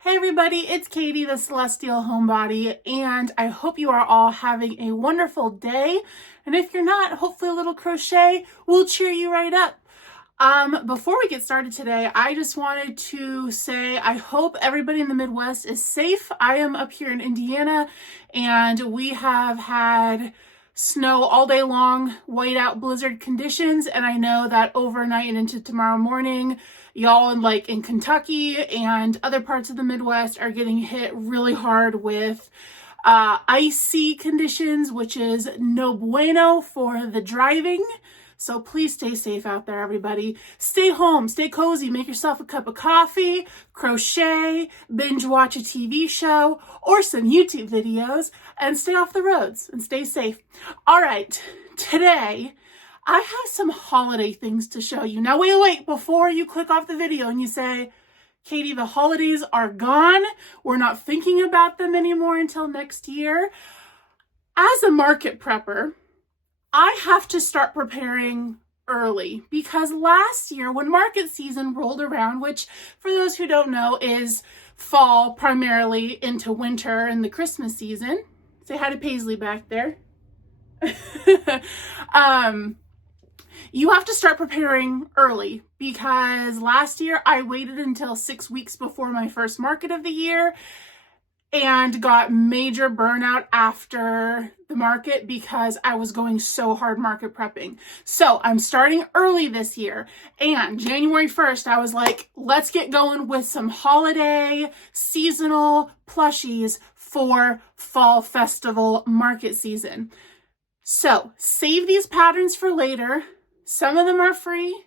Hey everybody, it's Katie, the Celestial Homebody, and I hope you are all having a wonderful day. And if you're not, hopefully a little crochet will cheer you right up. Before we get started today, I just wanted to say I hope everybody in the Midwest is safe. I am up here in Indiana, and we have had snow all day long, whiteout blizzard conditions, and I know that overnight and into tomorrow morning, y'all in Kentucky and other parts of the Midwest are getting hit really hard with icy conditions, which is no bueno for the driving. So please stay safe out there, everybody. Stay home, stay cozy, make yourself a cup of coffee, crochet, binge watch a TV show or some YouTube videos, and stay off the roads and stay safe. All right, today I have some holiday things to show you. Now wait, before you click off the video and you say, Katie, the holidays are gone. We're not thinking about them anymore until next year. As a market prepper, I have to start preparing early because last year when market season rolled around, which for those who don't know is fall primarily into winter and the Christmas season. Say hi to Paisley back there. You have to start preparing early because last year I waited until 6 weeks before my first market of the year and got major burnout after the market because I was going so hard market prepping. So I'm starting early this year, and January 1st, I was like, let's get going with some holiday seasonal plushies for fall festival market season. So save these patterns for later. Some of them are free.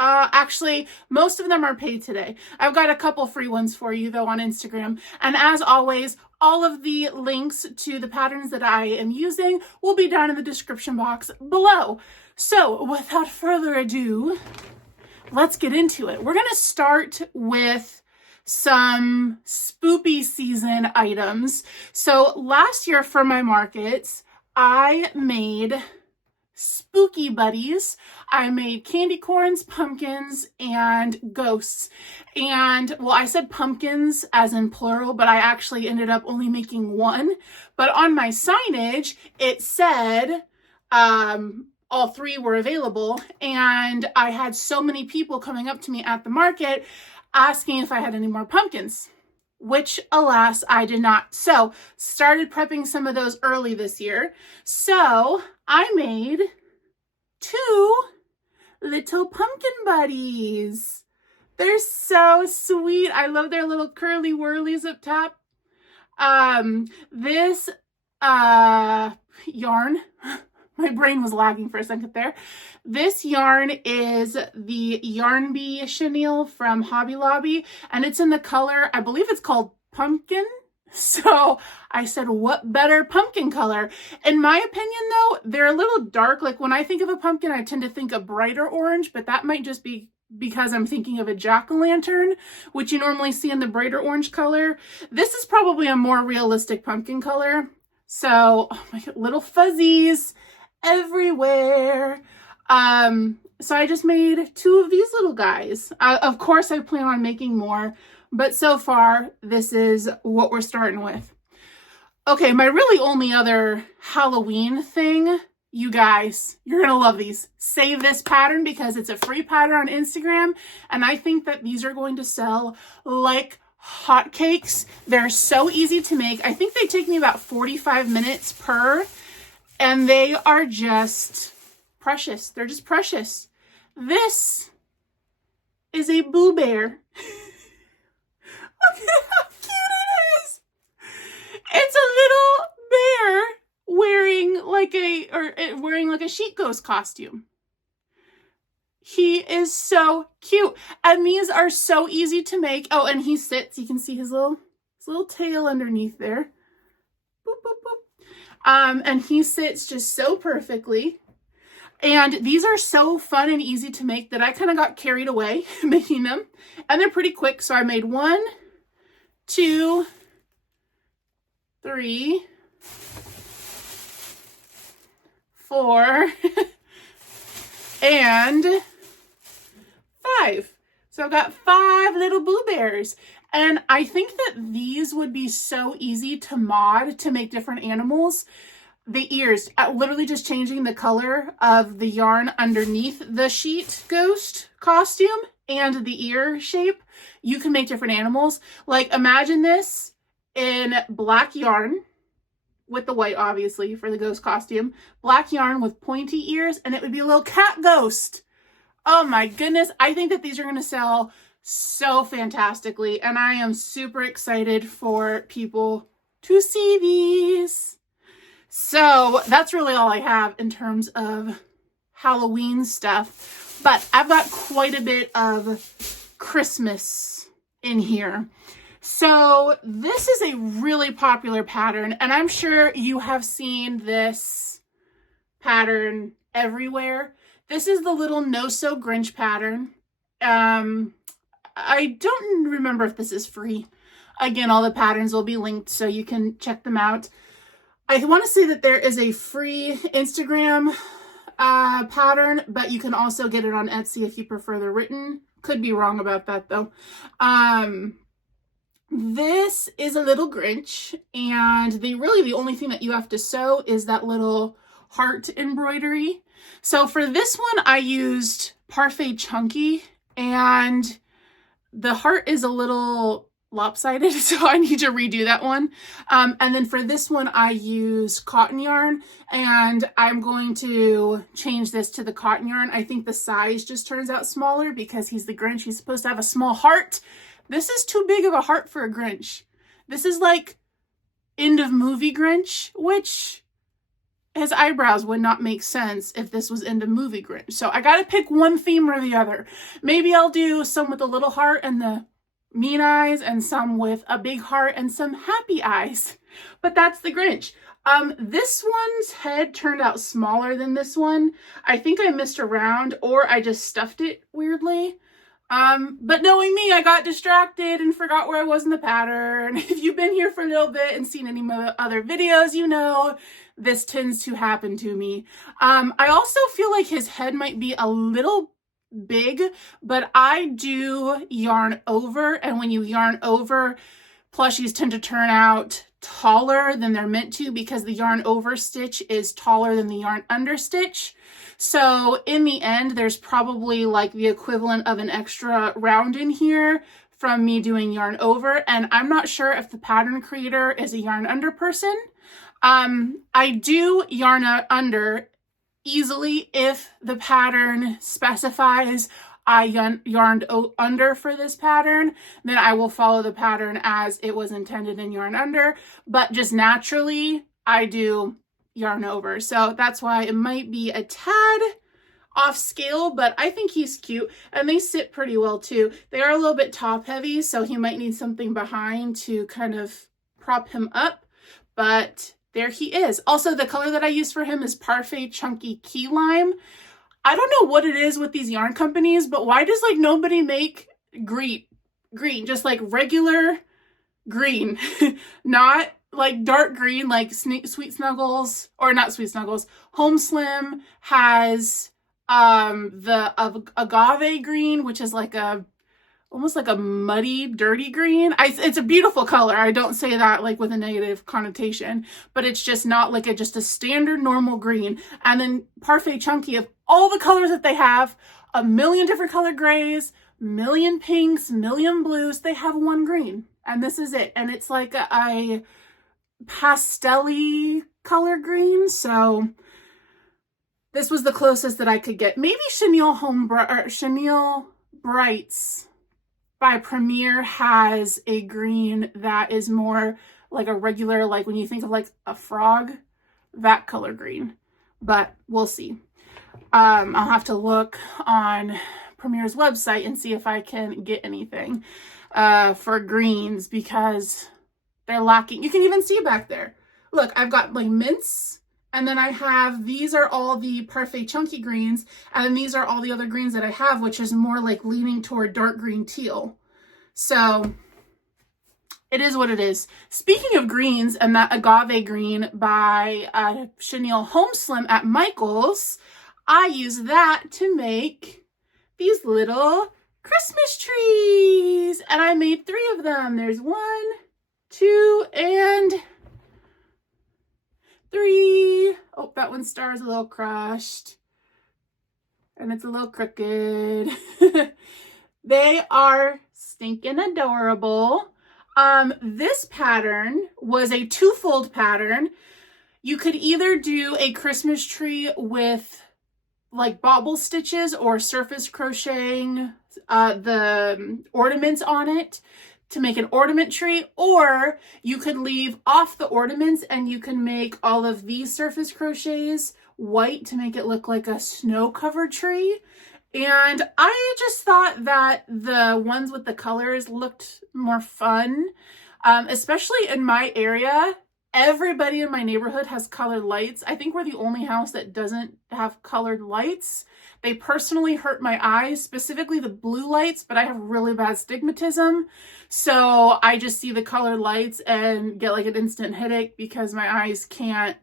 Actually, most of them are paid today. I've got a couple free ones for you though on Instagram. And as always, all of the links to the patterns that I am using will be down in the description box below. So without further ado, let's get into it. We're going to start with some spoopy season items. So last year for my markets, I made spooky buddies. I made candy corns, pumpkins, and ghosts. And well, I said pumpkins as in plural, but I actually ended up only making one. But on my signage, it said all three were available. And I had so many people coming up to me at the market asking if I had any more pumpkins, which alas, I did not. So started prepping some of those early this year. So I made 2 little pumpkin buddies. They're so sweet. I love their little curly whirlies up top. This yarn, my brain was lagging for a second there. This yarn is the Yarn Bee chenille from Hobby Lobby, and it's in the color, I believe it's called Pumpkin. So I said, what better pumpkin color? In my opinion, though, they're a little dark. Like when I think of a pumpkin, I tend to think a brighter orange, but that might just be because I'm thinking of a jack-o'-lantern, which you normally see in the brighter orange color. This is probably a more realistic pumpkin color. So, oh my God, little fuzzies everywhere. So I just made 2 of these little guys. Of course, I plan on making more, but so far, this is what we're starting with. Okay, my really only other Halloween thing, you guys, you're gonna love these. Save this pattern because it's a free pattern on Instagram, and I think that these are going to sell like hotcakes. They're so easy to make. I think they take me about 45 minutes per, and they are just precious. They're just precious. This is a Boo Bear. Look at how cute it is. It's a little bear wearing like a sheet ghost costume. He is so cute. And these are so easy to make. Oh, and he sits. You can see his little tail underneath there. Boop, boop, boop. And he sits just so perfectly. And these are so fun and easy to make that I kind of got carried away making them. And they're pretty quick. So I made 1, 2, 3, 4, and 5. So I've got 5 little Boo Bears. And I think that these would be so easy to mod to make different animals. The ears, literally just changing the color of the yarn underneath the sheet ghost costume and the ear shape, you can make different animals. Like, imagine this in black yarn with the white, obviously, for the ghost costume, black yarn with pointy ears, and it would be a little cat ghost. Oh my goodness. I think that these are going to sell so fantastically, and I am super excited for people to see these. So that's really all I have in terms of Halloween stuff, but I've got quite a bit of Christmas in here. So this is a really popular pattern, and I'm sure you have seen this pattern everywhere. This is the little Noo Grinch pattern. I don't remember if this is free. Again, all the patterns will be linked so you can check them out. I want to say that there is a free Instagram pattern, but you can also get it on Etsy if you prefer the written. Could be wrong about that though. This is a little Grinch, and the only thing that you have to sew is that little heart embroidery. So for this one, I used Parfait Chunky, and the heart is a little lopsided, so I need to redo that one. And then for this one, I use cotton yarn, and I'm going to change this to the cotton yarn. I think the size just turns out smaller because he's the Grinch. He's supposed to have a small heart. This is too big of a heart for a Grinch. This is like end of movie Grinch, which his eyebrows would not make sense if this was end of movie Grinch. So I gotta pick one theme or the other. Maybe I'll do some with a little heart and the mean eyes, and some with a big heart and some happy eyes. But that's the Grinch. This one's head turned out smaller than this one. I think I missed a round, or I just stuffed it weirdly. But knowing me, I got distracted and forgot where I was in the pattern. If you've been here for a little bit and seen any other videos, you know this tends to happen to me. I also feel like his head might be a little big, but I do yarn over, and when you yarn over, plushies tend to turn out taller than they're meant to because the yarn over stitch is taller than the yarn under stitch. So in the end, there's probably like the equivalent of an extra round in here from me doing yarn over, and I'm not sure if the pattern creator is a yarn under person. I do yarn under easily if the pattern specifies I yarned under for this pattern, then I will follow the pattern as it was intended in yarn under, but just naturally I do yarn over. So that's why it might be a tad off scale, but I think he's cute, and they sit pretty well too. They are a little bit top heavy, so he might need something behind to kind of prop him up, but there he is. Also, the color that I use for him is Parfait Chunky Key Lime. I don't know what it is with these yarn companies, but why does like nobody make green, just like regular green, not like dark green like Sweet Snuggles, or not Sweet Snuggles. Home Slim has the agave green, which is like almost like a muddy, dirty green. It's a beautiful color. I don't say that like with a negative connotation, but it's just not like just a standard normal green. And then Parfait Chunky, of all the colors that they have, a million different color grays, million pinks, million blues, they have one green. And this is it. And it's like a pastel-y color green. So this was the closest that I could get. Maybe Chenille Brights by Premier has a green that is more like a regular, like when you think of like a frog, that color green, but we'll see. I'll have to look on Premier's website and see if I can get anything for greens, because they're lacking. You can even see back there. Look, I've got like mints, and then I have, these are all the Parfait Chunky greens, and then these are all the other greens that I have, which is more like leaning toward dark green teal. So it is what it is. Speaking of greens, and that agave green by Chenille Home Slim at Michael's, I use that to make these little Christmas trees. And I made 3 of them. There's 1, 2, and 3. Oh, that one star is a little crushed. And it's a little crooked. They are stinking adorable. This pattern was a 2-fold pattern. You could either do a Christmas tree with like bobble stitches or surface crocheting the ornaments on it to make an ornament tree, or you could leave off the ornaments and you can make all of these surface crochets white to make it look like a snow-covered tree. And I just thought that the ones with the colors looked more fun, especially in my area. Everybody in my neighborhood has colored lights. I think we're the only house that doesn't have colored lights. They personally hurt my eyes, specifically the blue lights, but I have really bad astigmatism. So I just see the colored lights and get like an instant headache because my eyes can't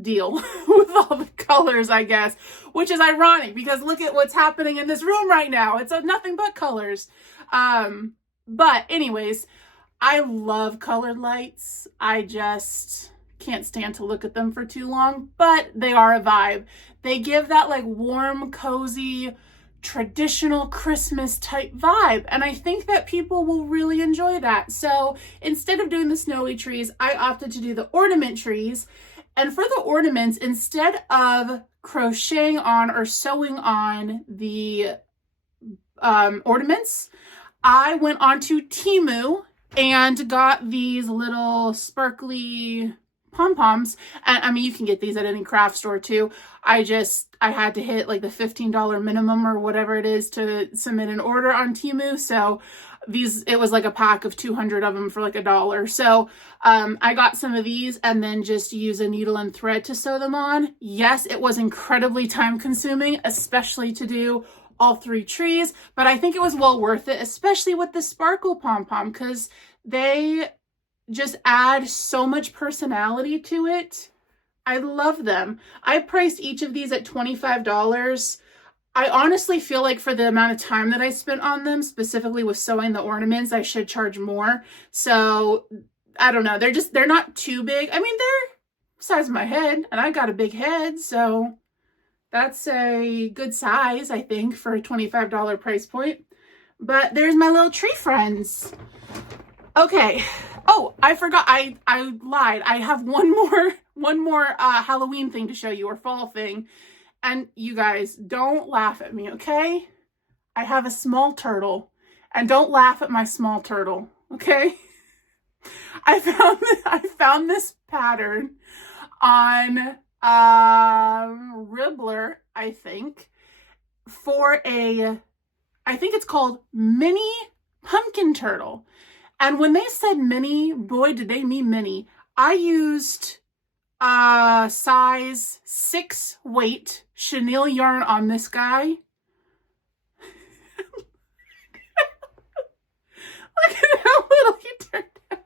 deal with all the colors, I guess, which is ironic because look at what's happening in this room right now. It's nothing but colors. But anyways, I love colored lights. I just can't stand to look at them for too long, but they are a vibe. They give that like warm, cozy, traditional Christmas type vibe. And I think that people will really enjoy that. So instead of doing the snowy trees, I opted to do the ornament trees. And for the ornaments, instead of crocheting on or sewing on the ornaments, I went onto Temu and got these little sparkly pom-poms. And I mean, you can get these at any craft store too. I had to hit like the $15 minimum or whatever it is to submit an order on Temu. So it was like a pack of 200 of them for like $1. So I got some of these and then just use a needle and thread to sew them on. Yes, it was incredibly time consuming, especially to do all 3 trees, but I think it was well worth it, especially with the sparkle pom-pom, because they just add so much personality to it. I love them. I priced each of these at $25. I honestly feel like for the amount of time that I spent on them, specifically with sewing the ornaments, I should charge more. So I don't know. They're not too big. I mean, they're the size of my head and I got a big head. So that's a good size, I think, for a $25 price point. But there's my little tree friends. Okay. Oh, I forgot. I lied. I have one more Halloween thing to show you, or fall thing. And you guys, don't laugh at me, okay? I have a small turtle. And don't laugh at my small turtle, okay? I found this pattern on Ribbler, I think, I think it's called Mini Pumpkin Turtle. And when they said mini, boy, did they mean mini. I used size 6 weight chenille yarn on this guy. Look at how little he turned out.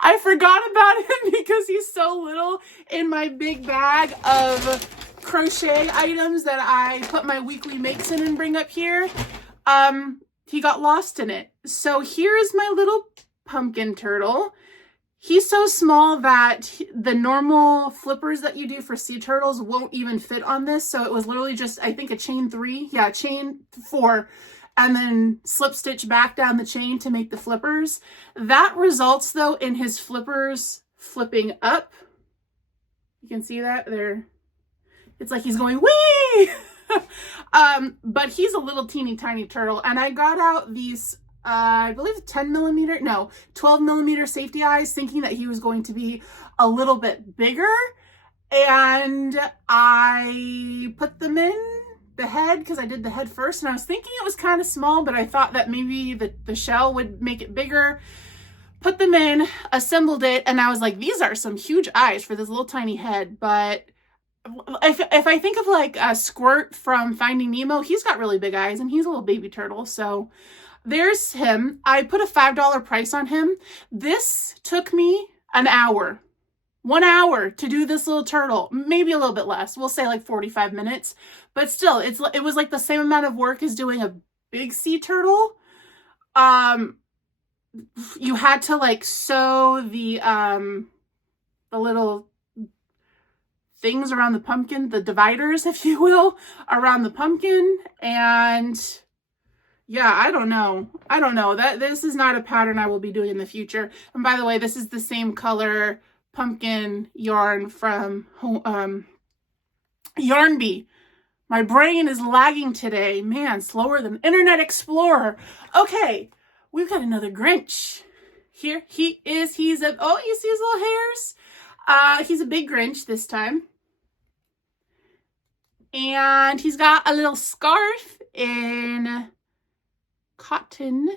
I forgot about him because he's so little in my big bag of crochet items that I put my weekly makes in and bring up here. He got lost in it. So here is my little pumpkin turtle. He's so small that the normal flippers that you do for sea turtles won't even fit on this. So it was literally just, I think, a chain 3. Yeah, chain 4. And then slip stitch back down the chain to make the flippers. That results, though, in his flippers flipping up. You can see that there. It's like he's going, whee! But he's a little teeny tiny turtle. And I got out these, I believe 12 millimeter safety eyes, thinking that he was going to be a little bit bigger. And I put them in the head because I did the head first. And I was thinking it was kind of small, but I thought that maybe the shell would make it bigger. Put them in, assembled it, and I was like, these are some huge eyes for this little tiny head. But if I think of like a Squirt from Finding Nemo, he's got really big eyes and he's a little baby turtle. So there's him. I put a $5 price on him. This took me an hour. 1 hour to do this little turtle. Maybe a little bit less. We'll say like 45 minutes. But still, it was like the same amount of work as doing a big sea turtle. You had to like sew the little things around the pumpkin, the dividers, if you will, around the pumpkin. And yeah, I don't know. That this is not a pattern I will be doing in the future. And by the way, this is the same color pumpkin yarn from Yarn Bee. My brain is lagging today. Man, slower than Internet Explorer. Okay, we've got another Grinch. Here he is. He's a, oh, you see his little hairs? He's a big Grinch this time. And he's got a little scarf in cotton.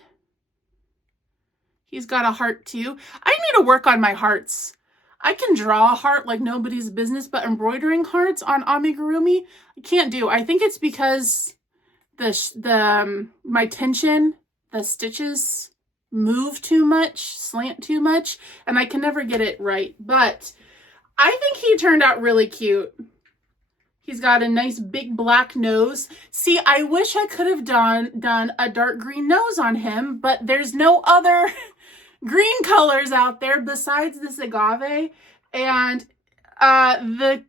He's got a heart too. I need to work on my hearts. I can draw a heart like nobody's business, but embroidering hearts on amigurumi, I can't do. I think it's because my tension, the stitches move too much, slant too much, and I can never get it right. But I think he turned out really cute. He's got a nice big black nose. See, I wish I could have done a dark green nose on him, but there's no other green colors out there besides this agave, and the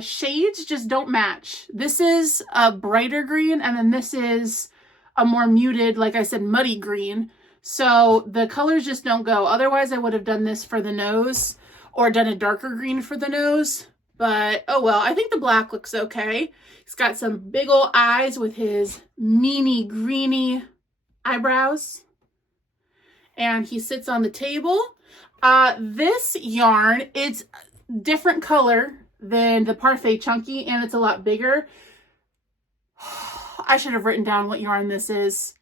shades just don't match. This is a brighter green, and then this is a more muted, like I said, muddy green. So the colors just don't go. Otherwise, I would have done this for the nose or done a darker green for the nose. But, oh well, I think the black looks okay. He's got some big old eyes with his meany, greeny eyebrows. And he sits on the table. This yarn, it's different color than the Parfait Chunky, and it's a lot bigger. I should have written down what yarn this is.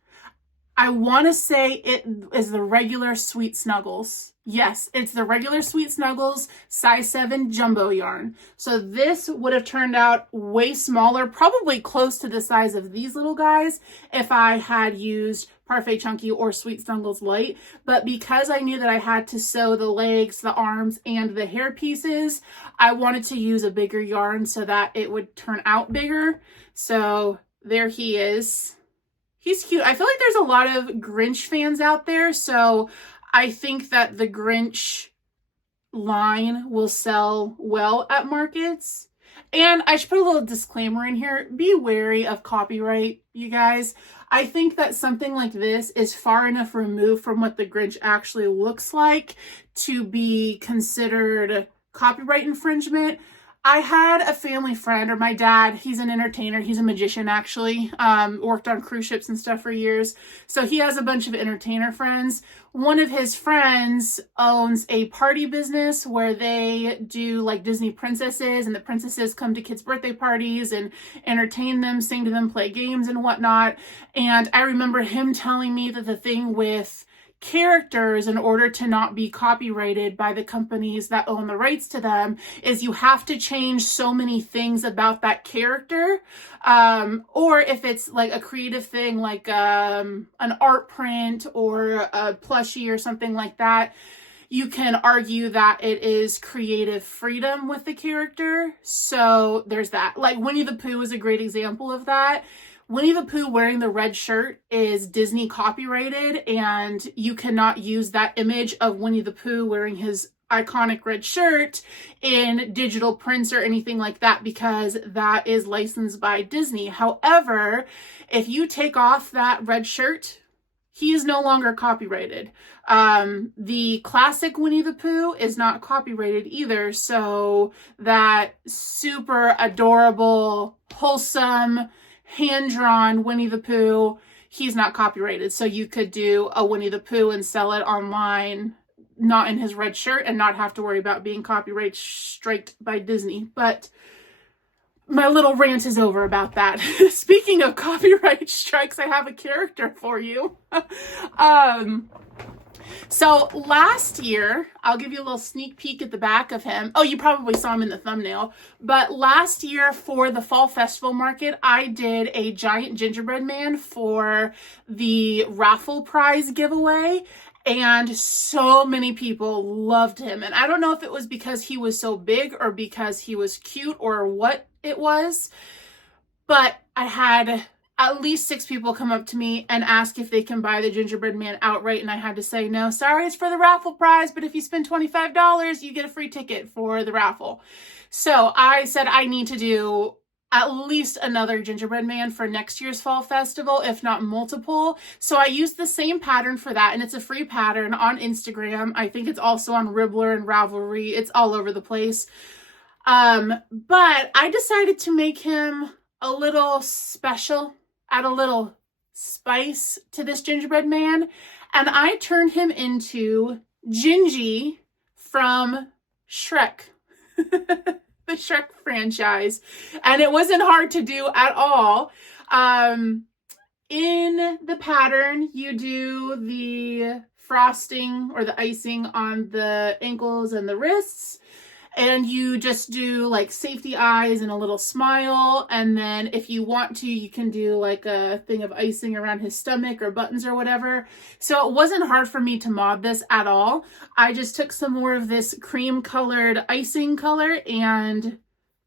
I want to say it is the regular Sweet Snuggles. Yes, it's the regular Sweet Snuggles size 7 jumbo yarn. So this would have turned out way smaller, probably close to the size of these little guys if I had used Parfait Chunky or Sweet Snuggles Light. But because I knew that I had to sew the legs, the arms, and the hair pieces, I wanted to use a bigger yarn so that it would turn out bigger. So there he is. He's cute. I feel like there's a lot of Grinch fans out there, so I think that the Grinch line will sell well at markets. And I should put a little disclaimer in here. Be wary of copyright, you guys. I think that something like this is far enough removed from what the Grinch actually looks like to be considered copyright infringement. I had a family friend, or my dad, he's an entertainer, he's a magician actually, worked on cruise ships and stuff for years. So he has a bunch of entertainer friends. One of his friends owns a party business where they do like Disney princesses, and the princesses come to kids' birthday parties and entertain them, sing to them, play games and whatnot. And I remember him telling me that the thing with characters, in order to not be copyrighted by the companies that own the rights to them, is you have to change so many things about that character, or if it's like a creative thing like an art print or a plushie or something like that, you can argue that it is creative freedom with the character. So there's that. Like Winnie the Pooh is a great example of that. Winnie the Pooh wearing the red shirt is Disney copyrighted, and you cannot use that image of Winnie the Pooh wearing his iconic red shirt in digital prints or anything like that, because that is licensed by Disney. However, if you take off that red shirt, he is no longer copyrighted. The classic Winnie the Pooh is not copyrighted either, so that super adorable, wholesome, hand-drawn Winnie the Pooh, he's not copyrighted. So you could do a Winnie the Pooh and sell it online, not in his red shirt, and not have to worry about being copyright striked by Disney. But my little rant is over about that. Speaking of copyright strikes, I have a character for you. So last year, I'll give you a little sneak peek at the back of him. Oh, you probably saw him in the thumbnail. But last year for the Fall Festival Market, I did a giant gingerbread man for the raffle prize giveaway. And so many people loved him. And I don't know if it was because he was so big or because he was cute or what it was. But I had at least 6 people come up to me and ask if they can buy the gingerbread man outright, and I had to say, no, sorry, it's for the raffle prize, but if you spend $25, you get a free ticket for the raffle. So I said I need to do at least another gingerbread man for next year's fall festival, if not multiple. So I used the same pattern for that, and it's a free pattern on Instagram. I think it's also on Ribbler and Ravelry. It's all over the place. But I decided to make him a little special, add a little spice to this gingerbread man, and I turned him into Gingy from Shrek, the Shrek franchise, and it wasn't hard to do at all. In the pattern, you do the frosting or the icing on the ankles and the wrists, and you just do like safety eyes and a little smile. And then if you want to, you can do like a thing of icing around his stomach or buttons or whatever. So it wasn't hard for me to mod this at all. I just took some more of this cream colored icing color and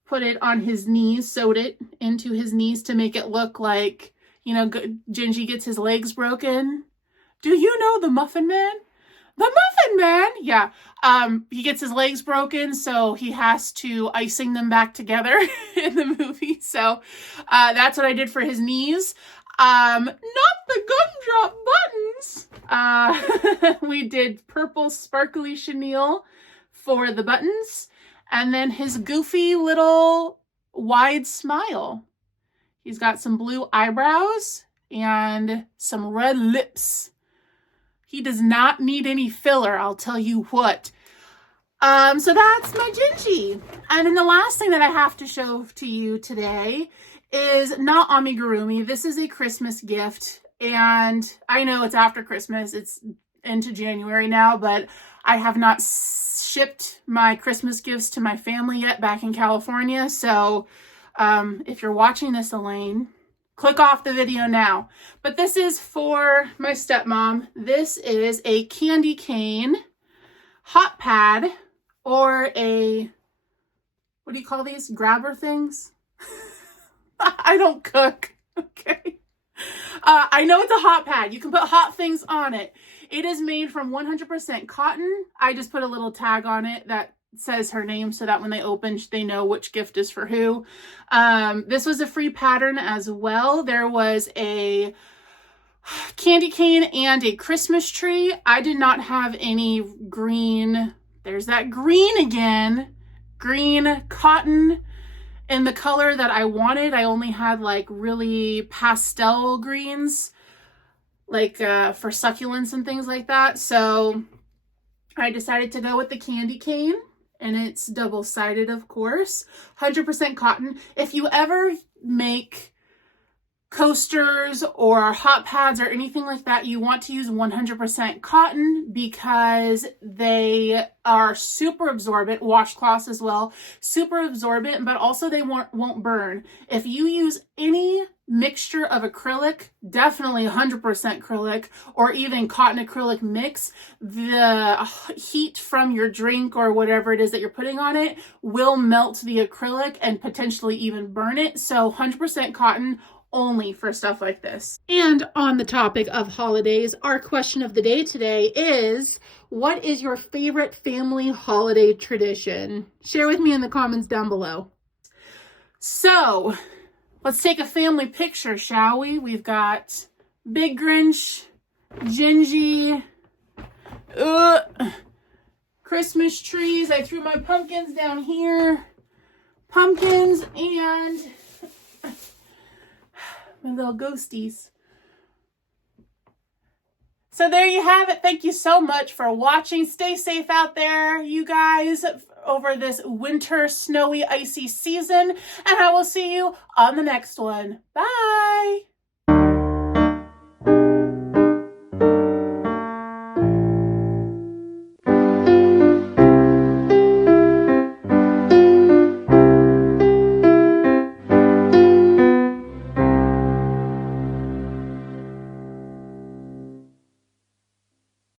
put it on his knees, sewed it into his knees to make it look like, you know, Gingy gets his legs broken. Do you know the Muffin Man? The Muffin Man! Yeah. He gets his legs broken, so he has to icing them back together in the movie. So that's what I did for his knees. Not the gumdrop buttons. We did purple sparkly chenille for the buttons. And then his goofy little wide smile. He's got some blue eyebrows and some red lips. He does not need any filler, I'll tell you what. So that's my Gingy. And then the last thing that I have to show to you today is not amigurumi. This is a Christmas gift. And I know it's after Christmas. It's into January now, but I have not shipped my Christmas gifts to my family yet back in California. So if you're watching this, Elaine, click off the video now. But this is for my stepmom. This is a candy cane hot pad, or a, what do you call these? Grabber things? I don't cook, okay? I know it's a hot pad. You can put hot things on it. It is made from 100% cotton. I just put a little tag on it that says her name so that when they open, they know which gift is for who. This was a free pattern as well. There was a candy cane and a Christmas tree. I did not have any green, there's that green again, green cotton in the color that I wanted. I only had like really pastel greens, like for succulents and things like that. So I decided to go with the candy cane. And it's double-sided, of course, 100% cotton. If you ever make coasters or hot pads or anything like that, you want to use 100% cotton because they are super absorbent, washcloths as well, super absorbent, but also they won't burn. If you use any mixture of acrylic, definitely 100% acrylic, or even cotton acrylic mix, the heat from your drink or whatever it is that you're putting on it will melt the acrylic and potentially even burn it. So 100% cotton only for stuff like this. And on the topic of holidays, our question of the day today is, what is your favorite family holiday tradition? Share with me in the comments down below. So let's take a family picture, shall we? We've got Big Grinch, Gingy, Christmas trees. I threw my pumpkins down here. Pumpkins and my little ghosties. So there you have it. Thank you so much for watching. Stay safe out there, you guys, over this winter, snowy, icy season. And I will see you on the next one. Bye.